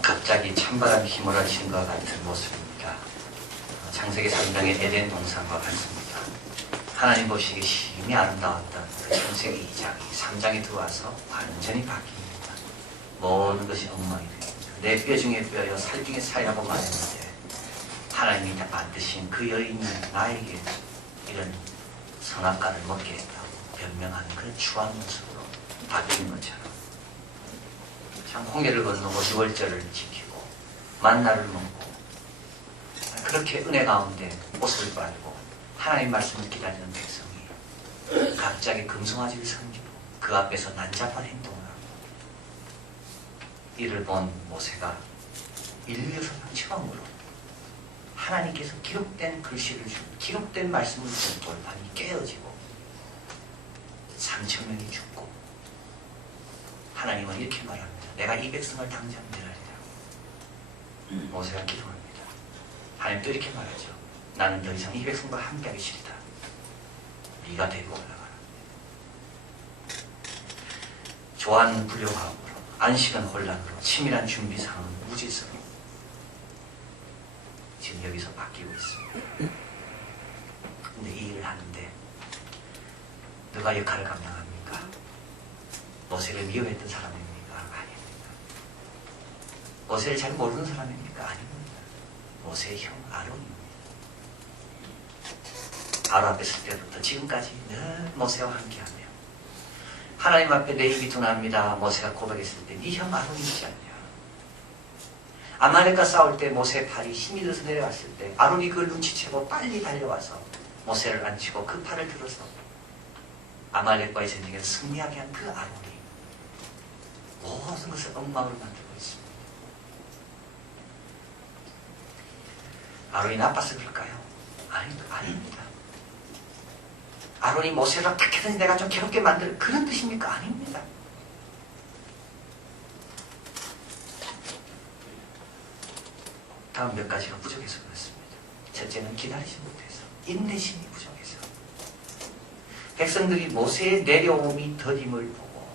갑자기 찬바람이 휘몰아치는 것 같은 모습입니다. 창세기 3장의 에덴 동산과 같습니다. 하나님 보시기에 심히 아름다웠던 그 창세기 2장이 3장에 들어와서 완전히 바뀝니다. 모든 것이 엉망이 됩니다. 내 뼈 중에 뼈여 살 중에 살이라고 말했는데 하나님이 다 만드신 그 여인이 나에게 이런 선악과를 먹게 했다고 변명하는 그런 추한 모습으로 바뀌는 것처럼 참 홍해를 건너고 유월절을 지키고 만나를 먹고 그렇게 은혜 가운데 옷을 빨고 하나님 말씀을 기다리는 백성이 갑자기 금송아지를 섬기고 그 앞에서 난잡한 행동을 하고 이를 본 모세가 인류 역사상 처음으로 하나님께서 기록된 글씨를 주고 기록된 말씀을 주는 돌판이 깨어지고 3,000명이 죽고 하나님은 이렇게 말합니다. 내가 이 백성을 당장 멸하리라. 모세가 기도합니다. 하나님도 이렇게 말하죠. 나는 더 이상 이 백성과 함께하기 싫다. 네가 데리고 올라가라. 조화는 불효과음으로 안식은 혼란으로 치밀한 준비상은 무질서로 지금 여기서 바뀌고 있습니다. 근데 이 일을 하는데 누가 역할을 감당합니까? 모세를 미워했던 사람입니까? 아닙니다. 모세를 잘 모르는 사람입니까? 아닙니다. 모세의 형 아론입니다. 아론 앞에 설 때부터 지금까지 늘 모세와 함께하며 하나님 앞에 내 입이 둔합니다. 모세가 고백했을 때 네 형 아론이 있지 않냐. 아말렉과 싸울 때 모세의 팔이 힘이 들어서 내려왔을 때 아론이 그걸 눈치채고 빨리 달려와서 모세를 앉히고 그 팔을 들어서 아말렉과의 전쟁에서 승리하게 한 그 아론이 모든 것을 엉망으로 만들고 있습니다. 아론이 나빠서 그럴까요? 아닙니다. 아론이 모세를 어떻게 해서 내가 좀 괴롭게 만들 그런 뜻입니까? 아닙니다. 다음 몇 가지가 부족해서 그렇습니다. 첫째는 기다리지 못해서 인내심이 부족해서 백성들이 모세의 내려옴이 더딤을 보고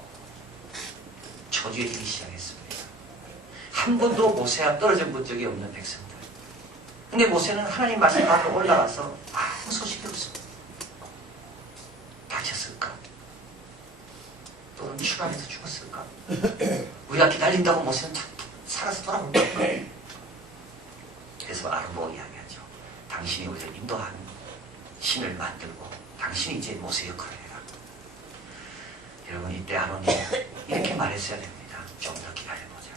초조해지기 시작했습니다. 한 번도 모세와 떨어져 본 적이 없는 백성들. 근데 모세는 하나님 말씀 앞으로 올라가서 아무 소식이 없습니다. 다쳤을까? 또는 추감해서 죽었을까? 우리가 기다린다고 모세는 살아서 돌아올까? 그래서 아론보고 이야기하죠. 당신이 우리를 인도하는 신을 만들고 당신이 이제 모세 역할을 해라. 여러분 이때 아론이 이렇게 말했어야 됩니다. 좀 더 기다려보자.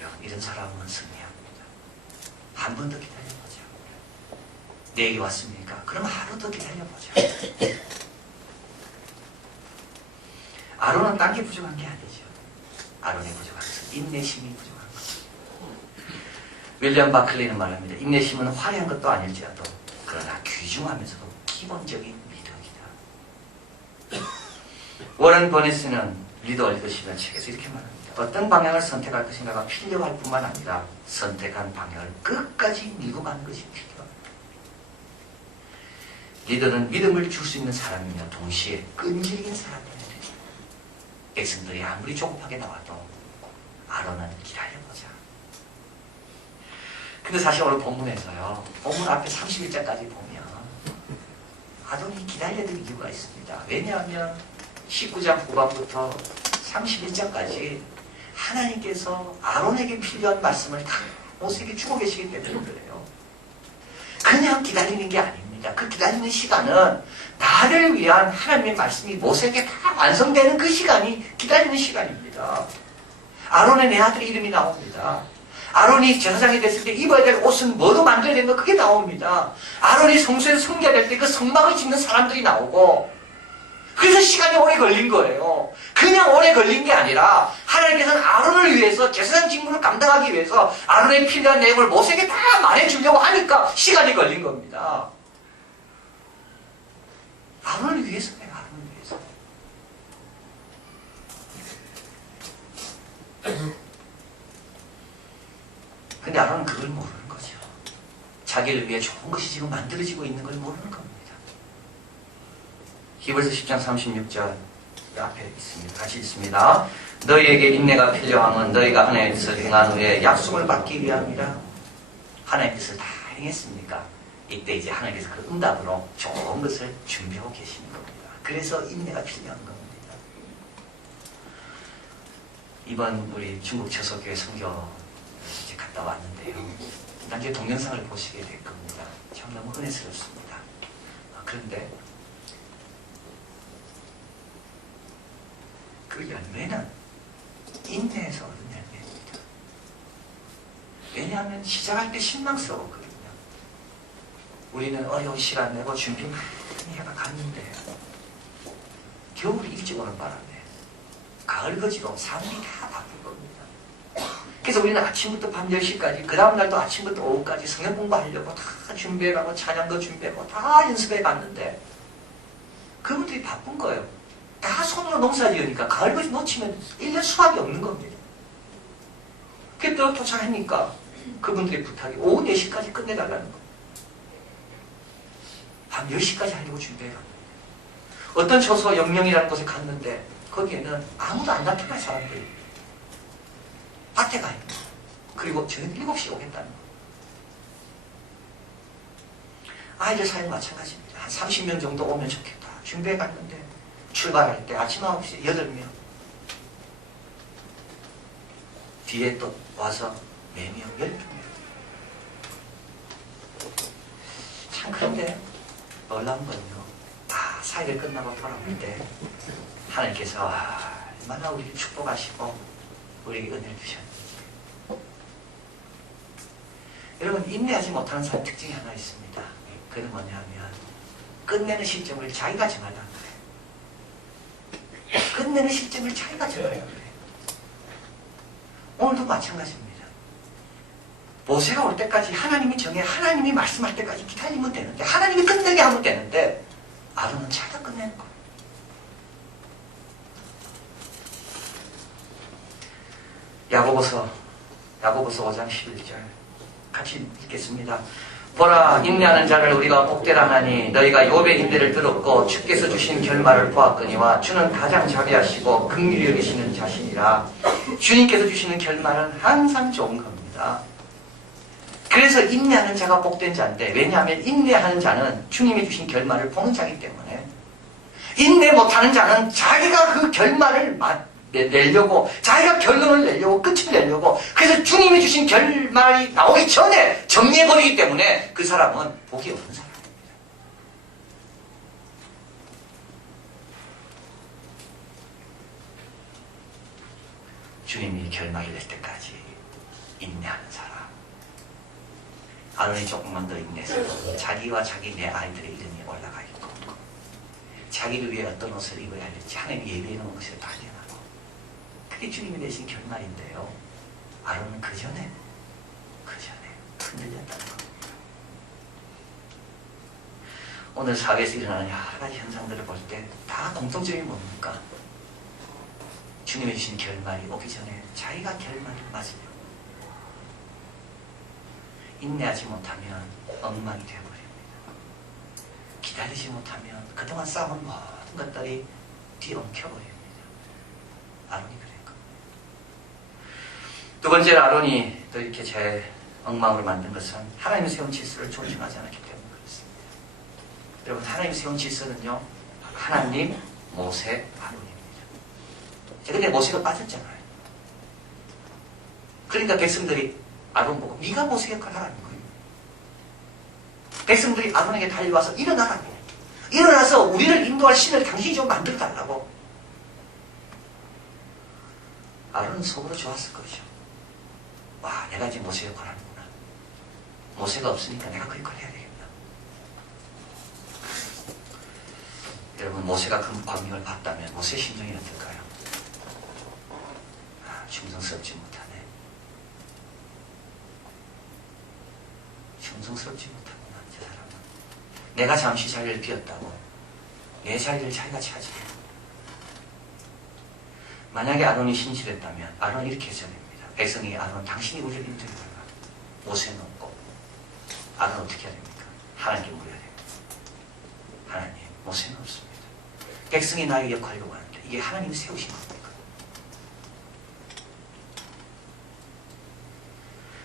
여러분 이런 사람은 승리합니다. 한 번 더 기다려보자. 내게 왔습니까? 그럼 하루 더 기다려보자. 아론은 딴 게 부족한 게 아니죠. 아론이 부족한 것은 인내심이 부족한 거죠. 윌리엄 바클리는 말합니다. 인내심은 화려한 것도 아닐지라도 그러나 귀중하면서도 기본적인 미덕이다. 워런 버니스는 리더 리더십이라는 책에서 이렇게 말합니다. 어떤 방향을 선택할 것인가가 필요할 뿐만 아니라 선택한 방향을 끝까지 밀고 가는 것이 필요합니다. 리더는 믿음을 줄 수 있는 사람이며 동시에 끈질긴 사람이어야 됩니다. 백성들이 아무리 조급하게 나와도 아론은 기다려보자. 근데 사실 오늘 본문에서요. 본문 앞에 31장까지 보면 아론이 기다려야 될 이유가 있습니다. 왜냐하면 19장 후반부터 31장까지 하나님께서 아론에게 필요한 말씀을 다 모세에게 주고 계시기 때문에 그래요. 그냥 기다리는 게 아닙니다. 그 기다리는 시간은 나를 위한 하나님의 말씀이 모세에게 다 완성되는 그 시간이 기다리는 시간입니다. 아론의 내 아들 이름이 나옵니다. 아론이 제사장이 됐을 때 입어야 될 옷은 뭐로 만들어야 되는 거 그게 나옵니다. 아론이 성소에서 섬겨야 될 때 그 성막을 짓는 사람들이 나오고 그래서 시간이 오래 걸린 거예요. 그냥 오래 걸린 게 아니라 하나님께서는 아론을 위해서 제사장 직무를 감당하기 위해서 아론에 필요한 내용을 모세에게 다 말해주려고 하니까 시간이 걸린 겁니다. 아론을 위해서 내가 아론을 위해서. 근데 아론은 그걸 모르는 거죠. 자기를 위해 좋은 것이 지금 만들어지고 있는 걸 모르는 겁니다. 히브리서 10장 36절 앞에 있습니다. 같이 있습니다. 너희에게 인내가 필요함은 너희가 하나님의 뜻을 행한 후에 약속을 받기 위함이라. 하나님의 뜻을 다 행했습니까? 이때 이제 하나님께서 그 응답으로 좋은 것을 준비하고 계시는 겁니다. 그래서 인내가 필요한 겁니다. 이번 우리 중국 처소교회 선교 이제 갔다 왔는데요. 나중에 동영상을 보시게 될 겁니다. 참 너무 은혜스럽습니다. 그런데 그 열매는 인내에서 얻은 열매입니다. 왜냐하면 시작할 때 실망스러웠거든요. 우리는 어려운 시간 내고 준비 많이 해가 갔는데 겨울이 일찍 오는 바람에 가을 거지로 사람들이 다 바쁜 겁니다. 그래서 우리는 아침부터 밤 10시까지 그 다음날도 아침부터 오후까지 성경 공부하려고 다 준비해가고 찬양도 준비하고 다 연습해 갔는데 그분들이 바쁜 거예요. 다 손으로 농사 지으니까 가을 거지 놓치면 1년 수확이 없는 겁니다. 그때 도착하니까 그분들의 부탁이 오후 4시까지 끝내달라는 겁니다. 밤 10시까지 하려고 준비해가. 어떤 처소 영명이라는 곳에 갔는데 거기에는 아무도 안 나타난 사람들이 밭에 가 있는 거예요. 그리고 저녁 7시에 오겠다는 거예요. 아이들 사이도 마찬가지입니다. 한 30명 정도 오면 좋겠다. 준비해 갔는데 출발할 때 아침 9시에 8명. 뒤에 또 와서 4명, 12명. 참 그런데 놀라운 건요. 다 사회를 끝나고 돌아올 때 하나님께서 얼마나 우리를 축복하시고 우리에게 은혜를 주셨는지. 여러분 인내하지 못하는 사람 특징이 하나 있습니다. 그건 뭐냐면 끝내는 시점을 자기가 정하려는 거예요. 끝내는 시점을 자기가 정하려는 거예요. 오늘도 마찬가지입니다. 모세가 올 때까지 하나님이 정해 하나님이 말씀할 때까지 기다리면 되는데 하나님이 끝내게 하면 되는데 아론은 자기가 끝내는 거예요. 야고보서 5장 11절 같이 읽겠습니다. 보라 인내하는 자를 우리가 복되라 하니 너희가 욥의 인내를 들었고 주께서 주신 결말을 보았거니와 주는 가장 자비하시고 긍휼히 여기시는 자신이라. 주님께서 주시는 결말은 항상 좋은 겁니다. 그래서 인내하는 자가 복된 자인데 왜냐하면 인내하는 자는 주님이 주신 결말을 보는 자이기 때문에 인내 못하는 자는 자기가 그 결말을 내려고 자기가 결론을 내려고 끝을 내려고 그래서 주님이 주신 결말이 나오기 전에 정리해버리기 때문에 그 사람은 복이 없는 사람입니다. 주님이 결말이 될 때까지 인내하는 사람. 아론이 조금만 더 인내해서 자기와 자기 내 아이들의 이름이 올라가 있고 자기를 위해 어떤 옷을 입어야 할지 하나님이 예비해 놓은 것을 발견하고 그게 주님이 내신 결말인데요. 아론은 그 전에 흔들렸다는 겁니다. 오늘 사회에서 일어나는 여러 가지 현상들을 볼 때 다 공통점이 뭡니까? 주님이 주신 결말이 오기 전에 자기가 결말을 맞으려고 인내하지 못하면 엉망이 되어버립니다. 기다리지 못하면 그동안 쌓은 모든 것들이 뒤엉켜버립니다. 아론이 그랬고 두 번째로 아론이 또 이렇게 제 엉망으로 만든 것은 하나님이 세운 질서를 존중하지 않았기 때문에 그렇습니다. 여러분 하나님이 세운 질서는요 하나님, 모세, 아론입니다. 근데 모세가 빠졌잖아요. 그러니까 백성들이 아론 보고 네가 모세 역할을 하라는 거예요. 백성들이 아론에게 달려와서 일어나라고. 일어나서 우리를 인도할 신을 당신이 좀 만들어달라고. 아론은 속으로 좋았을 거죠. 와, 내가 이제 모세 역할을 하는구나. 모세가 없으니까 내가 그 역할을 해야 되겠다. 여러분 모세가 그 광명을 봤다면 모세의 심정이 어떨까요? 충성스럽지 못하네. 충성스럽지 못하구나, 저 사람은. 내가 잠시 자리를 비웠다고 내 자리를 자기가 차지해. 만약에 아론이 신실했다면 아론이 이렇게 했어야 됩니다. 백성이 아론 당신이 우리를 인도해달라. 모세는 없고 아론 어떻게 해야 됩니까? 하나님께 물어야 됩니다. 하나님 모세는 없습니다. 백성이 나에게 역할이라고 하는데 이게 하나님이 세우신 겁니까?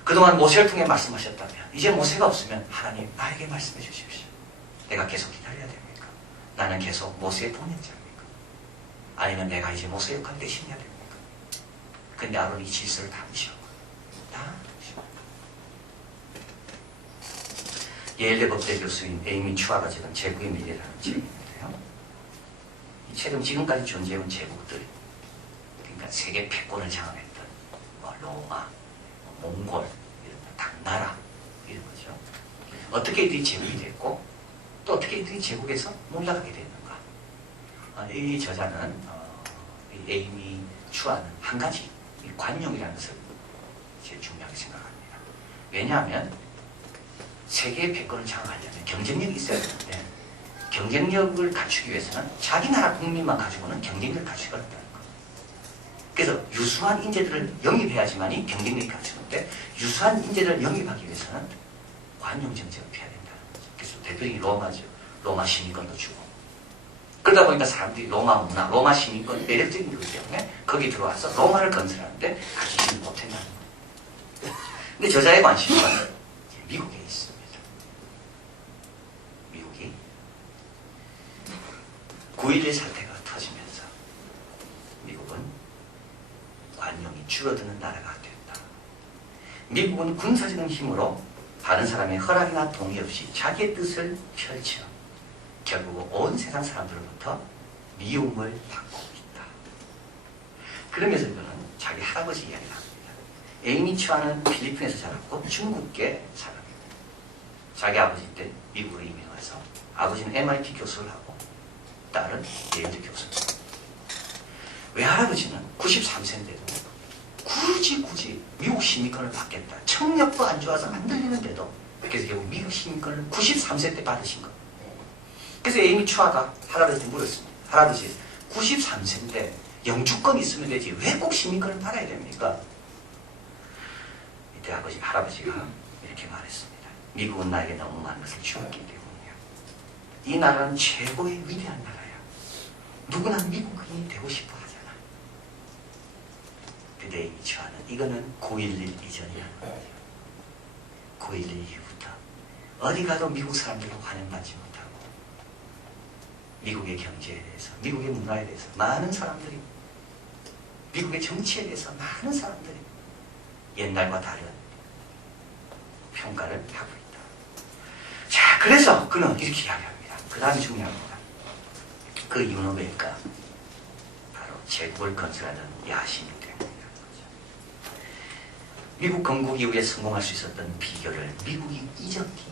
그동안 모세를 통해 말씀하셨다면 이제 모세가 없으면 하나님 나에게 말씀해 주십시오. 내가 계속 기다려야 됩니까? 나는 계속 모세의 동역자입니까? 아니면 내가 이제 모세 역할 대신해야 됩니까? 근데 아론이 질서를 다 무시하고 예일대 법대 교수인 에이미 추아가 지금 제국의 미래라는 책이 있는데요. 이 책은 지금까지 존재해온 제국들, 그러니까 세계 패권을 장악했던 뭐 로마, 몽골, 이런 당나라 이런 거죠. 어떻게 이들이 제국이 됐고 또 어떻게 이들이 제국에서 몰락하게 됐는가. 이 저자는 이 에이미 추아는 한 가지 이 관용이라는 것을 제일 중요하게 생각합니다. 왜냐하면 세계의 패권을 장악하려면 경쟁력이 있어야 되는데 경쟁력을 갖추기 위해서는 자기 나라 국민만 가지고는 경쟁력을 갖추기 어렵다는 거예요. 그래서 유수한 인재들을 영입해야지만이 경쟁력이 갖추는데 유수한 인재들을 영입하기 위해서는 관용 정책을 피해야 된다는 거죠. 그래서 대표적인 로마죠. 로마 시민권도 주고 그러다 보니까 사람들이 로마 문화, 로마 시민권 매력적인 거기 때문에 거기 들어와서 로마를 건설하는데 가지지 못했다는 거예요. 근데 저자의 관심은 미국에 있습니다. 미국이 9.11 사태가 터지면서 미국은 관용이 줄어드는 나라가 됐다. 미국은 군사적인 힘으로 다른 사람의 허락이나 동의 없이 자기의 뜻을 펼쳐 결국 온 세상 사람들로부터 미움을 받고 있다. 그러면서 그는 자기 할아버지 이야기를 합니다. 에이미 추아는 필리핀에서 자랐고 중국계 사람입니다. 자기 아버지 때 미국으로 이민 와서 아버지는 MIT 교수를 하고 딸은 예일대 교수입니다. 외할아버지는 93세인데도 굳이 미국 시민권을 받겠다. 청력도 안 좋아서 안 들리는데도 그래서 결국 미국 시민권을 93세 때 받으신 겁니다. 그래서 에이미 추아가 할아버지한테 물었습니다. 할아버지 93세인데 영주권이 있으면 되지 왜 꼭 시민권을 받아야 됩니까? 이때 할아버지가 이렇게 말했습니다. 미국은 나에게 너무 많은 것을 주었기 때문이야. 이 나라는 최고의 위대한 나라야. 누구나 미국인이 되고 싶어 하잖아. 근데 에이미 추아는 이거는 9.11 이전이라는 거예요. 9.11 이후부터 어디 가도 미국 사람들로 환영받지 못하고 미국의 경제에 대해서, 미국의 문화에 대해서 많은 사람들이, 미국의 정치에 대해서 많은 사람들이 옛날과 다른 평가를 하고 있다. 자, 그래서 그는 이렇게 이야기합니다. 그 다음이 중요합니다. 그 이유는 왜일까? 바로 제국을 건설하는 야심 때문이라는 거죠. 미국 건국 이후에 성공할 수 있었던 비결을 미국이 잊었기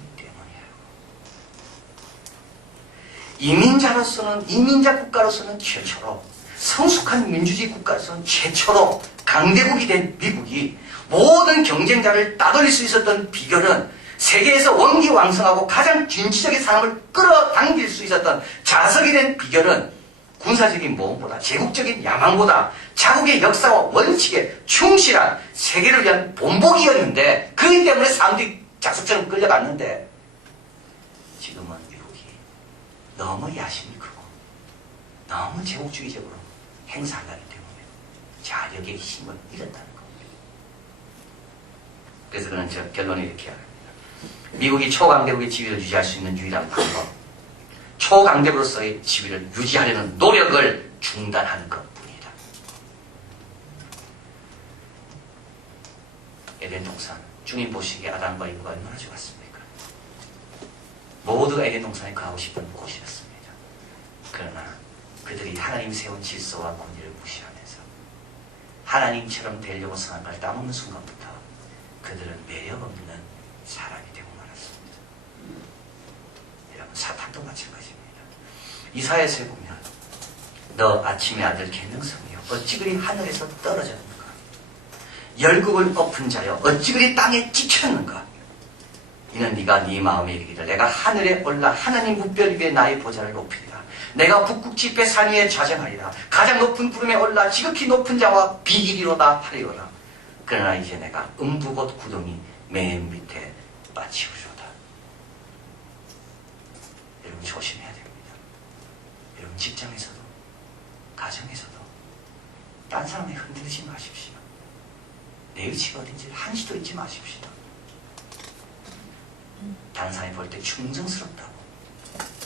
이민자로서는, 이민자 국가로서는 최초로, 성숙한 민주주의 국가로서는 최초로 강대국이 된 미국이 모든 경쟁자를 따돌릴 수 있었던 비결은 세계에서 원기왕성하고 가장 진취적인 사람을 끌어당길 수 있었던 자석이 된 비결은 군사적인 모험보다, 제국적인 야망보다 자국의 역사와 원칙에 충실한 세계를 위한 본보기였는데 그렇기 때문에 사람들이 자석처럼 끌려갔는데 지금은 너무 야심이 크고 너무 제국주의적으로 행사하기 때문에 자력의 힘을 잃었다는 겁니다. 그래서 그는 결론을 이렇게 합니다. 미국이 초강대국의 지위를 유지할 수 있는 유일한 방법, 초강대국으로서의 지위를 유지하려는 노력을 중단하는 것뿐이다. 에덴 동산, 주님 보시기에 아담과 이브가 얼마나 좋았습니까? 모두가 에덴 동산에 가고 싶은 곳이었습니다. 그러나 그들이 하나님 세운 질서와 권위를 무시하면서 하나님처럼 되려고 생각할 땀 없는 순간부터 그들은 매력 없는 사람이 되고 말았습니다. 여러분, 사탄도 마찬가지입니다. 이사야서에 보면 너 아침의 아들 계명성이여 어찌 그리 하늘에서 떨어졌는가? 열국을 엎은 자여 어찌 그리 땅에 지쳤는가? 이는 네가 네 마음에 이르기를 내가 하늘에 올라 하나님 묵별 위에 나의 보좌를 높이리라. 내가 북극 지폐 산 위에 좌정하리라. 가장 높은 구름에 올라 지극히 높은 자와 비기리로다 하리로라. 그러나 이제 내가 음부곳 구덩이 맨 밑에 빠치우리로다. 여러분 조심해야 됩니다. 여러분 직장에서도 가정에서도 딴 사람에 흔들리지 마십시오. 내 위치가 어딘지 한시도 잊지 마십시오. 다른 사람이 볼 때 충성스럽다고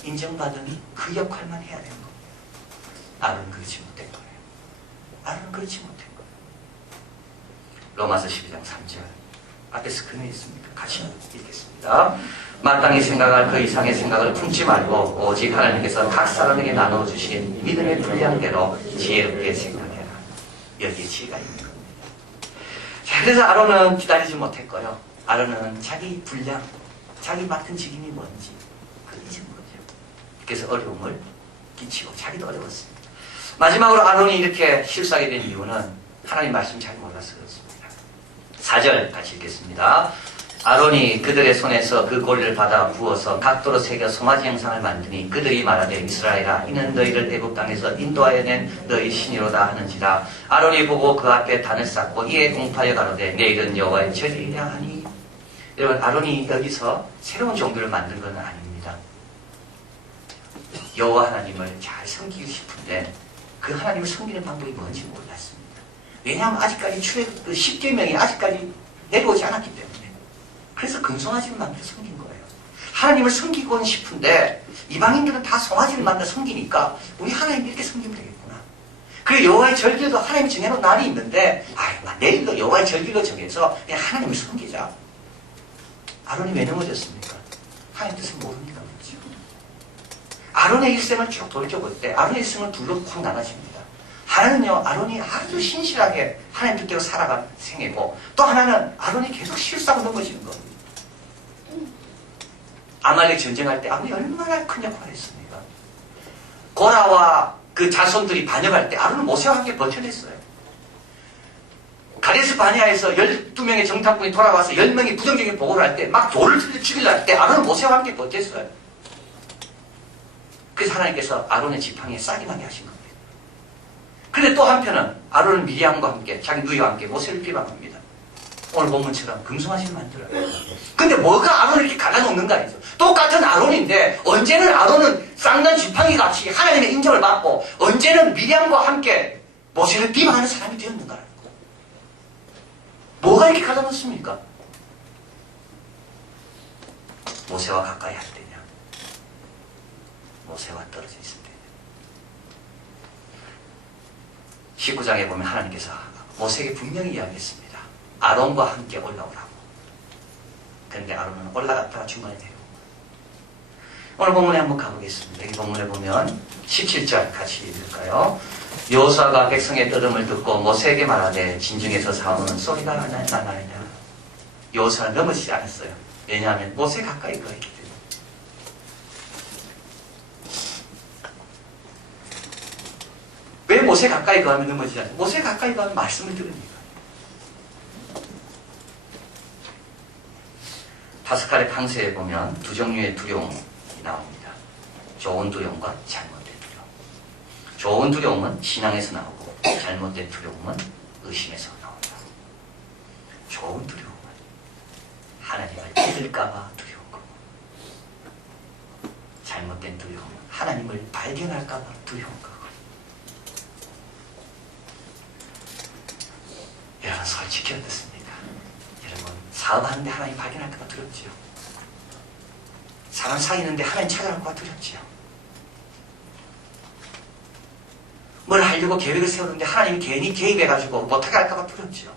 인정받은 그 역할만 해야 되는 겁니다. 아론은 그렇지 못한 거예요. 아론은 그렇지 못한 거예요. 로마서 12장 3절 앞에서 그는 있습니까? 같이 읽겠습니다. 마땅히 생각할 그 이상의 생각을 품지 말고 오직 하나님께서 각 사람에게 나눠주신 믿음의 분량대로 지혜롭게 생각해라. 여기에 지혜가 있는 겁니다. 자, 그래서 아론은 기다리지 못했고요. 아론은 자기 분량, 자기 맡은 직임이 뭔지 그걸 잊은 거죠. 그래서 어려움을 끼치고 자기도 어려웠습니다. 마지막으로 아론이 이렇게 실수하게 된 이유는 하나님 말씀 잘 몰라서 그렇습니다. 4절 같이 읽겠습니다. 아론이 그들의 손에서 그 고리를 받아 부어서 각도로 새겨 송아지 형상을 만드니 그들이 말하되 이스라엘아 이는 너희를 애굽 땅에서 인도하여 낸 너희 신이로다 하는지라. 아론이 보고 그 앞에 단을 쌓고 이에 공파하여 가로되 내일은 여호와의 절이라 하니. 여러분, 아론이 여기서 새로운 종교를 만든 건 아닙니다. 여호와 하나님을 잘 섬기고 싶은데 그 하나님을 섬기는 방법이 뭔지 몰랐습니다. 왜냐하면 아직까지 출애굽 그 10계명이 아직까지 내려오지 않았기 때문에. 그래서 금송아지를 만들어 섬긴 거예요. 하나님을 섬기고는 싶은데 이방인들은 다 송아지를 만들어 섬기니까 우리 하나님 이렇게 섬기면 되겠구나. 그리고 여호와의 절기도 하나님이 정해놓은 날이 있는데 내일도 여호와의 절기로 정해서 그냥 하나님을 섬기자. 아론이 왜 넘어졌습니까? 하나님 뜻을 모르니까 그렇죠. 아론의 일생을 쭉 돌이켜볼 때 아론의 일생은 둘로 확 나눠집니다. 하나는요, 아론이 아주 신실하게 하나님 뜻대로 살아간 생애고, 또 하나는 아론이 계속 실수하고 넘어지는 겁니다. 아말렉 전쟁할 때 아론이 얼마나 큰 역할을 했습니까? 고라와 그 자손들이 반역할 때 아론은 모세와 함께 버텨냈어요. 가데스 바네아에서 12명의 정탐꾼이 돌아와서 10명이 부정적인 보고를 할 때 막 돌을 들려 죽이려 할 때 아론은 모세와 함께 버텼어요. 그래서 하나님께서 아론의 지팡이에 싹이 나게 하신 겁니다. 그런데 또 한편은 아론은 미리암과 함께 자기 누이와 함께 모세를 비방합니다. 오늘 본문처럼 금송아지를 만들어요. 근데 뭐가 아론을 이렇게 갈라놓는가 해서 똑같은 아론인데 언제는 아론은 쌍난 지팡이 같이 하나님의 인정을 받고 언제는 미리암과 함께 모세를 비방하는 사람이 되었는가라는 거예요. 뭐가 이렇게 갈라놓습니까? 모세와 가까이 할 때냐, 모세와 떨어져 있을 때냐. 19장에 보면 하나님께서 모세에게 분명히 이야기했습니다. 아론과 함께 올라오라고. 그런데 아론은 올라갔다가 중간에 내려오고. 오늘 본문에 한번 가보겠습니다. 이 본문에 보면 17절 같이 읽을까요? 여호수아가 백성의 떠름을 듣고 모세에게 말하되 진중에서 사오는 소리가 나나이다. 여호수아는 넘어지지 않았어요. 왜냐하면 모세 가까이 가 있기 때문에. 왜 모세 가까이 가면 넘어지지 않아요? 모세 가까이 가면 말씀을 들으니까. 파스칼의 팡세에 보면 두 종류의 두려움이 나옵니다. 좋은 두려움과 잘못된 두려움. 좋은 두려움은 신앙에서 나오고 잘못된 두려움은 의심에서 나온다. 좋은 두려움은 하나님을 믿을까봐 두려운 거고, 잘못된 두려움은 하나님을 발견할까봐 두려운 거고. 여러분, 솔직히 어떻습니까? 여러분, 사업하는데 하나님 발견할까봐 두렵지요. 사람 사귀는데 하나님 찾아갈까봐 두렵지요. 뭘 하려고 계획을 세우는데 하나님이 괜히 개입해가지고 못하게 할까봐 두렵지요.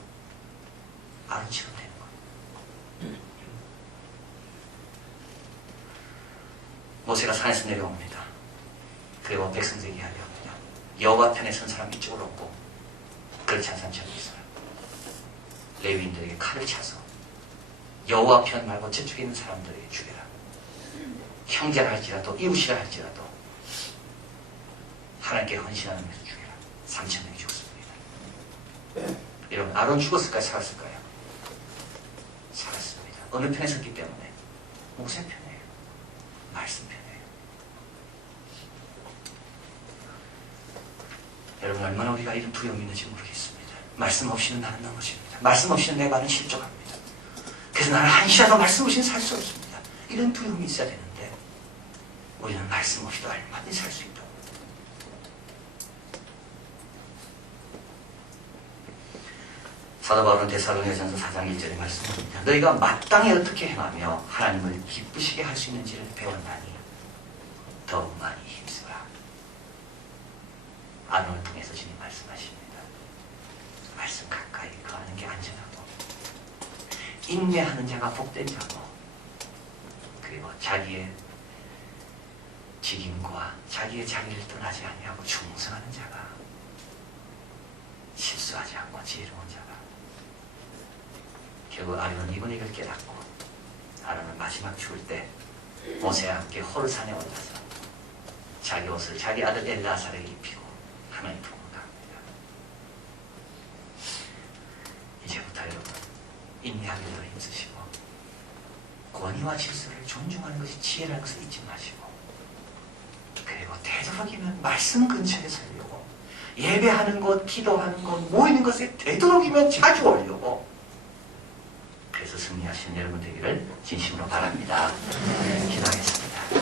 아론처럼 되는 거예요. 모세가 산에서 내려옵니다. 그리고 백성들에게 이야기합니다. 여호와 편에 선 사람 이쪽으로 오고 그렇지 않은 사람 저기 있어요. 레위인들에게 칼을 차서 여호와 편 말고 저쪽에 있는 사람들에게 죽여라. 형제라 할지라도 이웃이라 할지라도 하나님께 헌신하는 것을 죽여라. 3,000명이 죽었습니다. 여러분, 아론 죽었을까요? 살았을까요? 살았습니다. 어느 편에 섰기 때문에? 모세 편이에요. 말씀 편이에요. 여러분, 얼마나 우리가 이런 두려움이 있는지 모르겠습니다. 말씀 없이는 나는 넘어집니다. 말씀 없이는 내 발은 실족합니다. 그래서 나는 한시라도 말씀 없이는 살 수 없습니다. 이런 두려움이 있어야 되는데 우리는 말씀 없이도 얼마든지 살 수 있다고. 사도 바울은 데살로니가전서 4장 1절에 말씀합니다. 너희가 마땅히 어떻게 행하며 하나님을 기쁘시게 할 수 있는지를 배웠나니 더욱 많이 힘쓰라. 아론을 통해서 주님 말씀하십니다. 말씀 가까이 거하는 게 안전하고 인내하는 자가 복된 자고 그리고 자기의 직임과 자기의 자리를 떠나지 아니하고 충성하는 자가 실수하지 않고 지혜로운 자가 결국 아론은 이걸 깨닫고 아론은 마지막 죽을 때 모세와 함께 호르산에 올라서 자기 옷을 자기 아들 엘라사를 입히고 하나님 품으로 갑니다. 이제부터 여러분 인내하기를 더 힘쓰시고 권위와 질서를 존중하는 것이 지혜라는 것을 잊지 마시고 그리고 되도록이면 말씀 근처에 서려고 예배하는 것, 기도하는 것, 모이는 것에 되도록이면 자주 오려고 그래서 승리하신 여러분 되기를 진심으로 바랍니다. 기도하겠습니다.